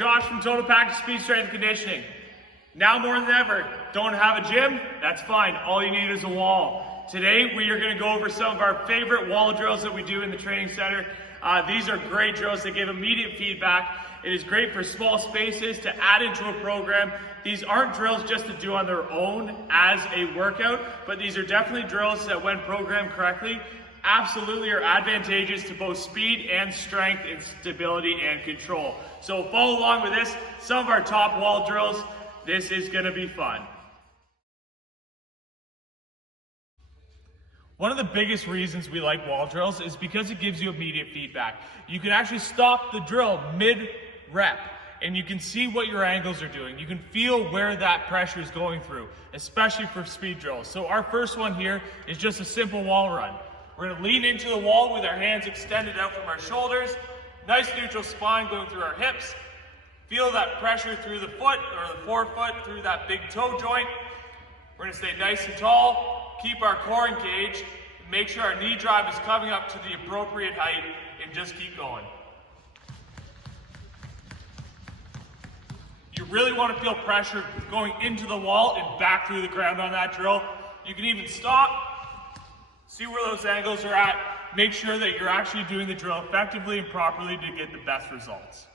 Josh from Total Package Speed Strength and Conditioning. Now more than ever, don't have a gym? That's fine. All you need is a wall. Today we are going to go over some of our favorite wall drills that we do in the training center. These are great drills that give immediate feedback. It is great for small spaces to add into a program. These aren't drills just to do on their own as a workout, but these are definitely drills that when programmed correctly, absolutely are advantageous to both speed and strength and stability and control. So follow along with this, some of our top wall drills. This is going to be fun. One of the biggest reasons we like wall drills is because it gives you immediate feedback. You can actually stop the drill mid-rep and you can see what your angles are doing. You can feel where that pressure is going through, especially for speed drills. So our first one here is just a simple wall run. We're going to lean into the wall with our hands extended out from our shoulders. Nice neutral spine going through our hips. Feel that pressure through the foot or the forefoot through that big toe joint. We're going to stay nice and tall, keep our core engaged, make sure our knee drive is coming up to the appropriate height, and just keep going. You really want to feel pressure going into the wall and back through the ground on that drill. You can even stop, see where those angles are at, make sure that you're actually doing the drill effectively and properly to get the best results.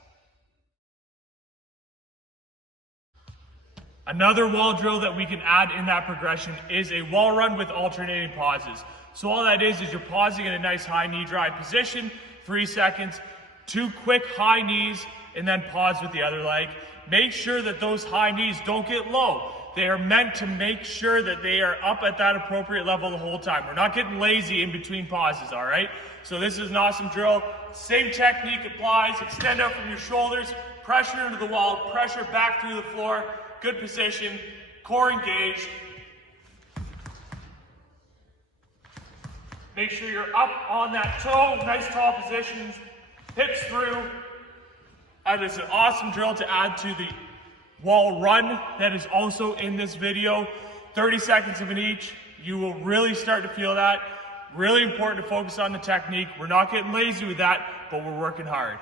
Another wall drill that we can add in that progression is a wall run with alternating pauses. So all that is you're pausing in a nice high knee drive position, 3 seconds, 2 quick high knees, and then pause with the other leg. Make sure that those high knees don't get low. They are meant to make sure that they are up at that appropriate level the whole time. We're not getting lazy in between pauses, all right? So this is an awesome drill. Same technique applies. Extend out from your shoulders, pressure into the wall, pressure back through the floor. Good position, core engaged. Make sure you're up on that toe, nice tall positions, hips through. That is an awesome drill to add to the wall run that is also in this video. 30 seconds of an each. You will really start to feel that. Really important to focus on the technique. We're not getting lazy with that, but we're working hard.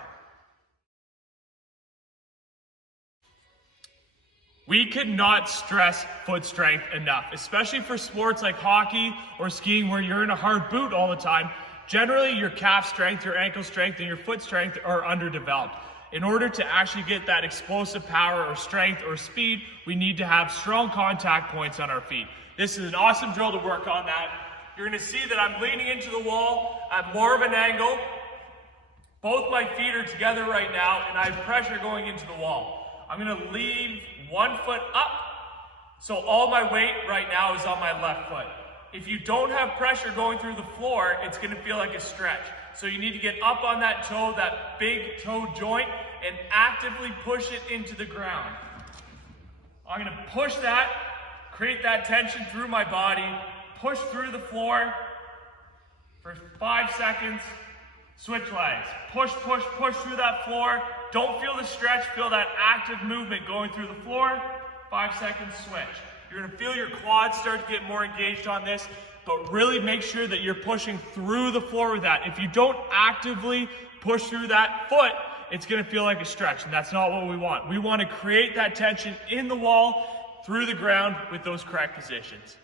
We cannot stress foot strength enough, especially for sports like hockey or skiing where you're in a hard boot all the time. Generally, your calf strength, your ankle strength, and your foot strength are underdeveloped. In order to actually get that explosive power or strength or speed, we need to have strong contact points on our feet. This is an awesome drill to work on that. You're going to see that I'm leaning into the wall at more of an angle. Both my feet are together right now, and I have pressure going into the wall. I'm going to leave one foot up, so all my weight right now is on my left foot. If you don't have pressure going through the floor, it's going to feel like a stretch. So you need to get up on that toe, that big toe joint, and actively push it into the ground. I'm going to push that, create that tension through my body, push through the floor for 5 seconds, switch legs. Push, push, push through that floor. Don't feel the stretch, feel that active movement going through the floor. 5 seconds, switch. You're going to feel your quads start to get more engaged on this, but really make sure that you're pushing through the floor with that. If you don't actively push through that foot, it's going to feel like a stretch, and that's not what we want. We want to create that tension in the wall, through the ground with those correct positions.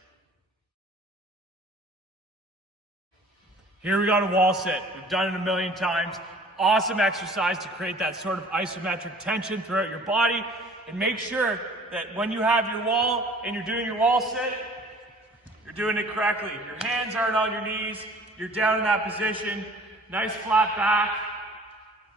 Here we got a wall sit. We've done it a million times. Awesome exercise to create that sort of isometric tension throughout your body, and make sure that when you have your wall and you're doing your wall sit, you're doing it correctly. Your hands aren't on your knees, you're down in that position, nice flat back,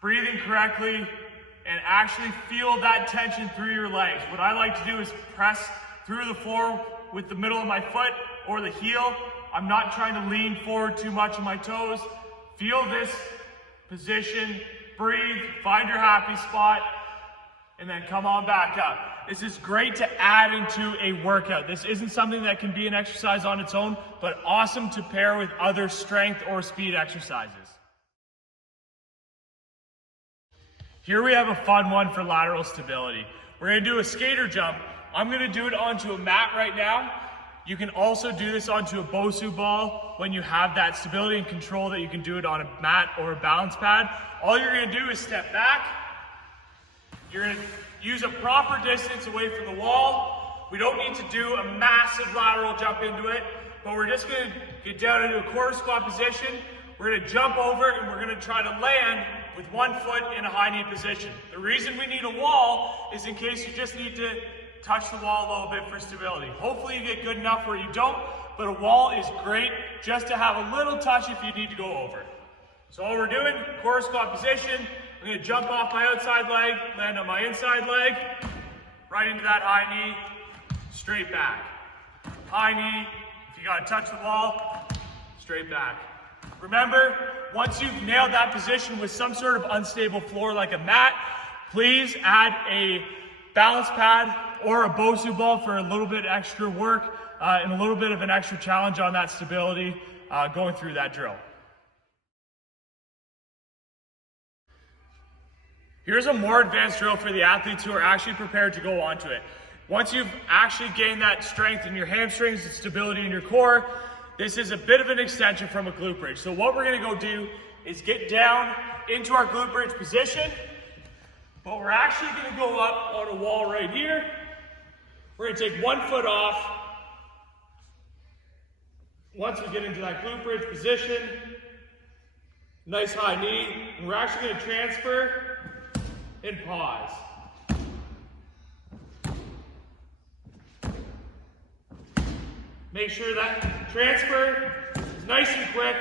breathing correctly, and actually feel that tension through your legs. What I like to do is press through the floor with the middle of my foot or the heel. I'm not trying to lean forward too much on my toes. Feel this position, breathe, find your happy spot, and then come on back up. This is great to add into a workout. This isn't something that can be an exercise on its own, but awesome to pair with other strength or speed exercises. Here we have a fun one for lateral stability. We're going to do a skater jump. I'm going to do it onto a mat right now. You can also do this onto a Bosu ball when you have that stability and control that you can do it on a mat or a balance pad. All you're going to do is step back, You're gonna use a proper distance away from the wall. We don't need to do a massive lateral jump into it, but we're just gonna get down into a quarter squat position. We're gonna jump over and we're gonna try to land with 1 foot in a high knee position. The reason we need a wall is in case you just need to touch the wall a little bit for stability. Hopefully you get good enough where you don't, but a wall is great just to have a little touch if you need to go over. So all we're doing, quarter squat position, I'm gonna jump off my outside leg, land on my inside leg, right into that high knee, straight back. High knee, if you gotta touch the wall, straight back. Remember, once you've nailed that position with some sort of unstable floor like a mat, please add a balance pad or a Bosu ball for a little bit extra work and a little bit of an extra challenge on that stability going through that drill. Here's a more advanced drill for the athletes who are actually prepared to go onto it. Once you've actually gained that strength in your hamstrings and stability in your core, this is a bit of an extension from a glute bridge. So what we're gonna go do is get down into our glute bridge position, but we're actually gonna go up on a wall right here. We're gonna take 1 foot off. Once we get into that glute bridge position, nice high knee, and we're actually gonna transfer and pause. Make sure that transfer is nice and quick.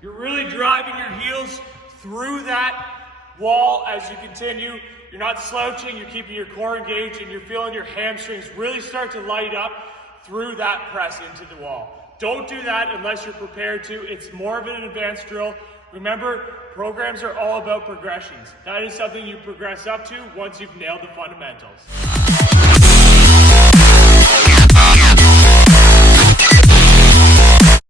You're really driving your heels through that wall as you continue. You're not slouching, you're keeping your core engaged, and you're feeling your hamstrings really start to light up through that press into the wall. Don't do that unless you're prepared to. It's more of an advanced drill. Remember, programs are all about progressions. That is something you progress up to once you've nailed the fundamentals.